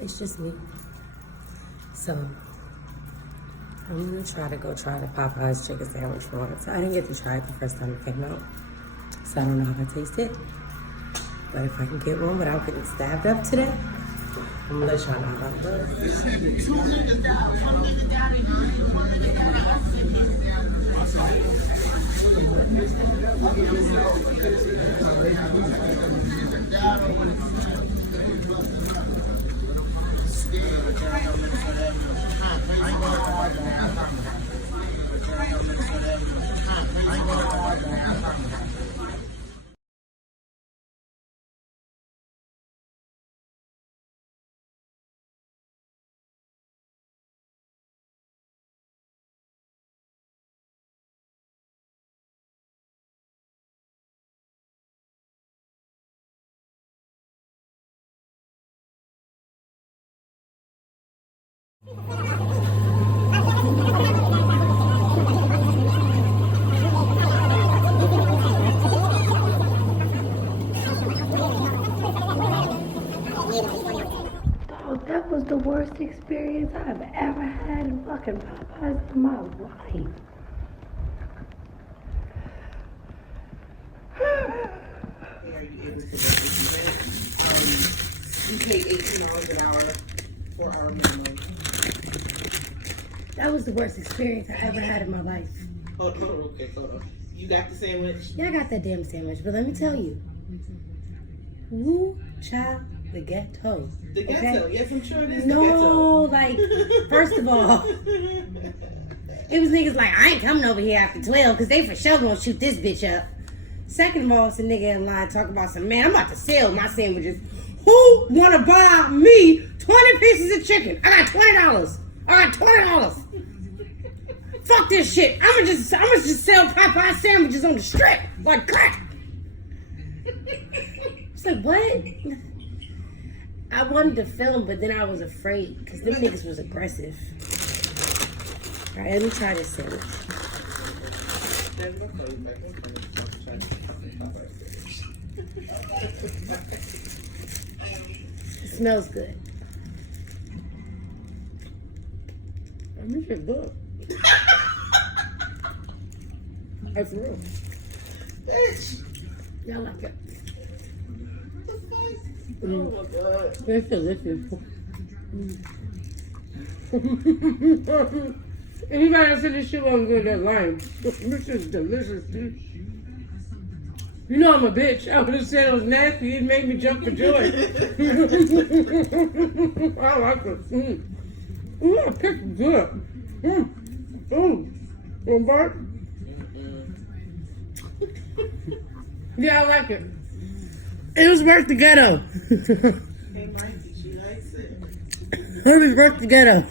It's just me. So I'm gonna try to go try the Popeyes chicken sandwich for once. I didn't get to try it the first time it came out, so I don't know how to taste it. But if I can get one without getting stabbed up today, I'm gonna let y'all know how it looks. That was the worst experience I've ever had in fucking Popeyes in my life. Are you able to represent it? We paid $18 an hour for our minimum. That was the worst experience I ever had in my life. Hold on. You got the sandwich? Yeah, I got that damn sandwich, but let me tell you. Woo child, the ghetto. The ghetto, okay? Yes, I'm sure it is no, the ghetto. Like, first of all, it was niggas like, I ain't coming over here after 12 because they for sure gonna shoot this bitch up. Second of all, it's a nigga in line talking about some, man, I'm about to sell my sandwiches. Who wanna buy me 20 pieces of chicken? I got $20. I got $20. Fuck this shit. I'ma just sell Popeye sandwiches on the strip like crack. It's like, what? I wanted to film, but then I was afraid because them niggas was aggressive. All right, let me try this sandwich. It smells good. This is good. That's real. Bitch. Yeah, I like it. Oh my God. It's delicious. Anybody said this shit wasn't good, that lime. This is delicious, dude. You know I'm a bitch. I would have said it was nasty. It made me jump for joy. I like it. Ooh, that pickle's good. One bite? Yeah, I like it. It was worth the ghetto. She likes it. It was worth the ghetto.